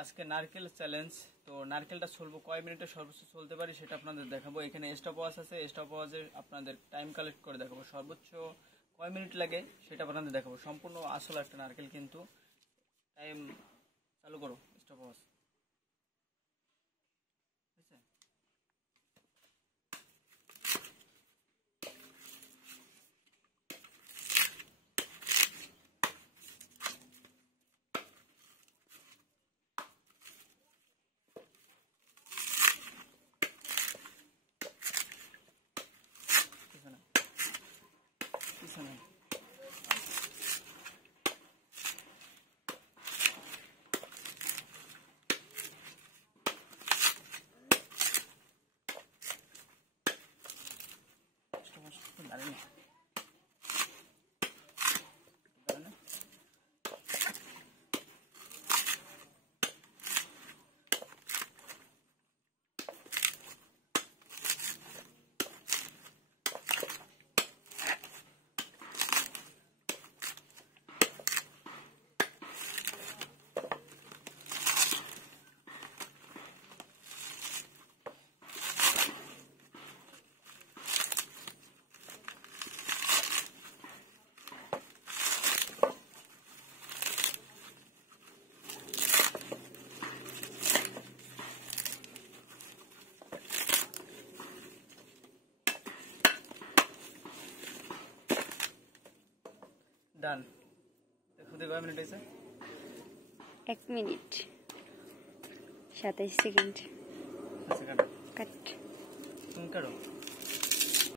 আজকে নারকেল চ্যালেঞ্জ। তো নারকেলটা ছলবো কয় মিনিটে সর্বোচ্চ চলতে পারি সেটা আপনাদের দেখাবো। এখানে স্টপ ওয়াচ আছে, স্টপ ওয়াচে আপনাদের টাইম কালেক্ট করে দেখাবো, সর্বোচ্চ কয় মিনিট লাগে সেটা আপনাদের দেখাবো। সম্পূর্ণ আসল একটা নারকেল কিন্তু। টাইম চালু করো, স্টপ ওয়াচ। পিছনে দাঁড়িয়ে ডান। দেখো কয় মিনিট হয়েছে? 1 মিনিট 27 সেকেন্ড। আচ্ছা, কাট। কাট। তুমি কাটো।